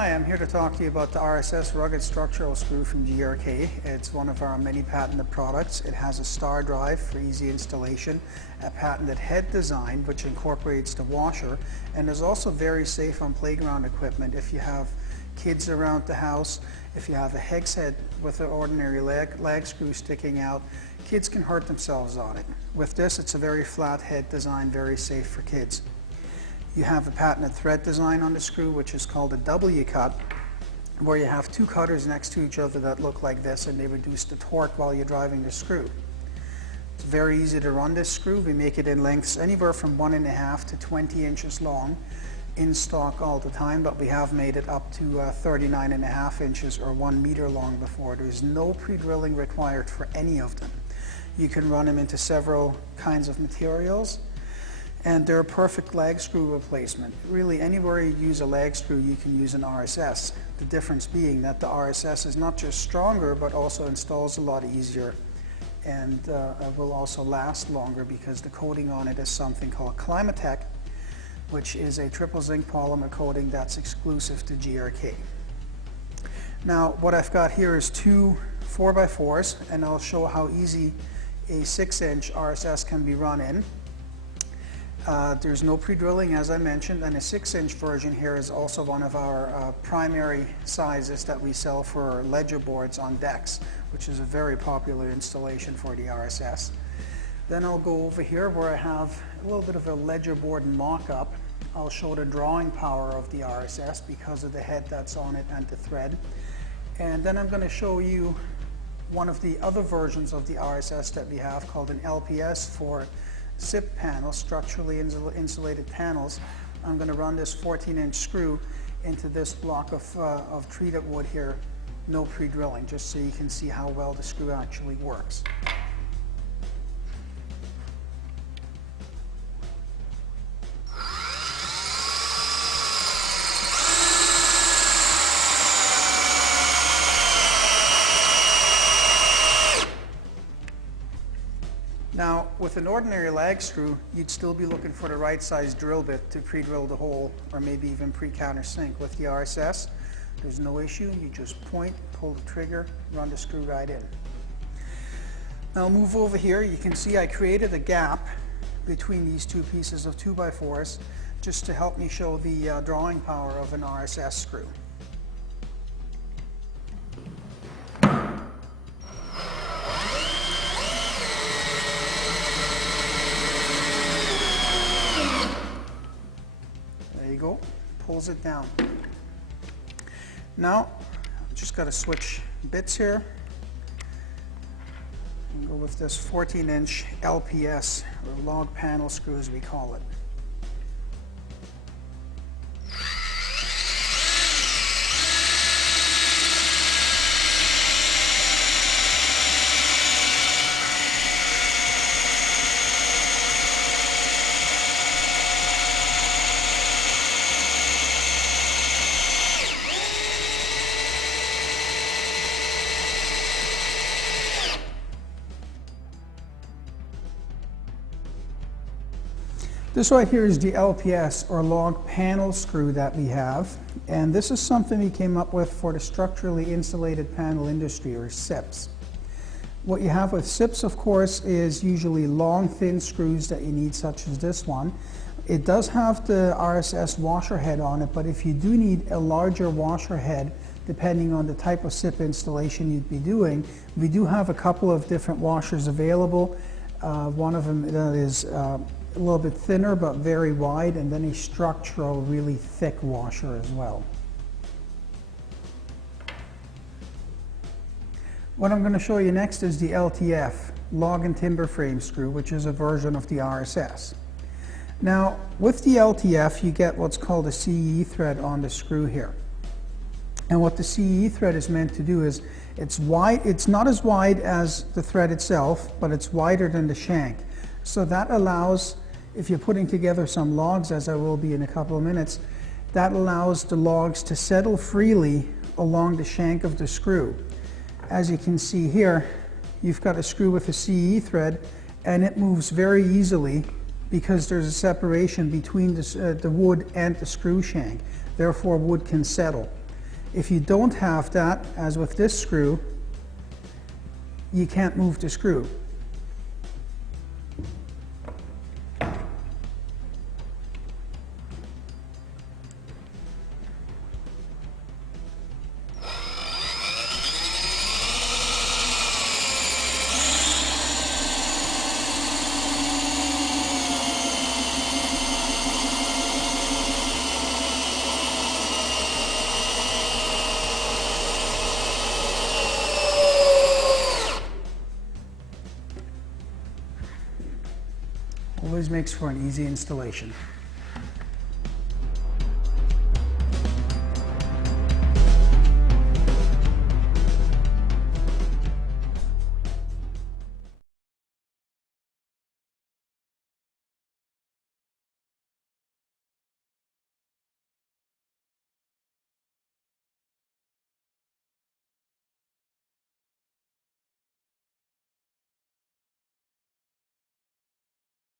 Hi, I'm here to talk to you about the RSS rugged structural screw from GRK. It's one of our many patented products. It has a star drive for easy installation, a patented head design which incorporates the washer, and is also very safe on playground equipment. If you have kids around the house, if you have a hex head with an ordinary lag screw sticking out, kids can hurt themselves on it. With this, it's a very flat head design, very safe for kids. You have a patented thread design on the screw, which is called a W cut, where you have two cutters next to each other that look like this, and they reduce the torque while you're driving the screw. It's very easy to run this screw. We make it in lengths anywhere from 1.5 to 20 inches long, in stock all the time, but we have made it up to 39.5 inches or 1 meter long before. There's no pre-drilling required for any of them. You can run them into several kinds of materials, and they're a perfect lag screw replacement. Really, anywhere you use a lag screw, you can use an RSS. The difference being that the RSS is not just stronger, but also installs a lot easier, and will also last longer because the coating on it is something called Climatech, which is a triple zinc polymer coating that's exclusive to GRK. Now, what I've got here is two 4x4s, and I'll show how easy a 6-inch RSS can be run in. There's no pre-drilling, as I mentioned, and a 6-inch version here is also one of our primary sizes that we sell for ledger boards on decks, which is a very popular installation for the RSS. Then I'll go over here where I have a little bit of a ledger board mock-up. I'll show the drawing power of the RSS because of the head that's on it and the thread. And then I'm going to show you one of the other versions of the RSS that we have called an LPS for SIP panels, structurally insulated panels. I'm going to run this 14-inch screw into this block of treated wood here, no pre-drilling, just so you can see how well the screw actually works. Now, with an ordinary lag screw, you'd still be looking for the right size drill bit to pre-drill the hole, or maybe even pre-countersink. With the RSS, there's no issue. You just point, pull the trigger, run the screw right in. Now I'll move over here. You can see I created a gap between these two pieces of 2x4s just to help me show the drawing power of an RSS screw. Go, pulls it down. Now, just got to switch bits here and go with this 14-inch LPS, or log panel screw as we call it. This right here is the LPS, or log panel screw, that we have, and this is something we came up with for the structurally insulated panel industry, or SIPs. What you have with SIPs, of course, is usually long, thin screws that you need, such as this one. It does have the RSS washer head on it, but if you do need a larger washer head, depending on the type of SIP installation you'd be doing, we do have a couple of different washers available. One of them is a little bit thinner but very wide, and then a structural, really thick washer as well. What I'm going to show you next is the LTF, log and timber frame screw, which is a version of the RSS. Now, with the LTF, you get what's called a CE thread on the screw here. And what the CE thread is meant to do is, it's wide. It's not as wide as the thread itself, but it's wider than the shank. So that allows, if you're putting together some logs, as I will be in a couple of minutes, that allows the logs to settle freely along the shank of the screw. As you can see here, you've got a screw with a CE thread, and it moves very easily because there's a separation between the wood and the screw shank. Therefore, wood can settle. If you don't have that, as with this screw, you can't move the screw. Always makes for an easy installation.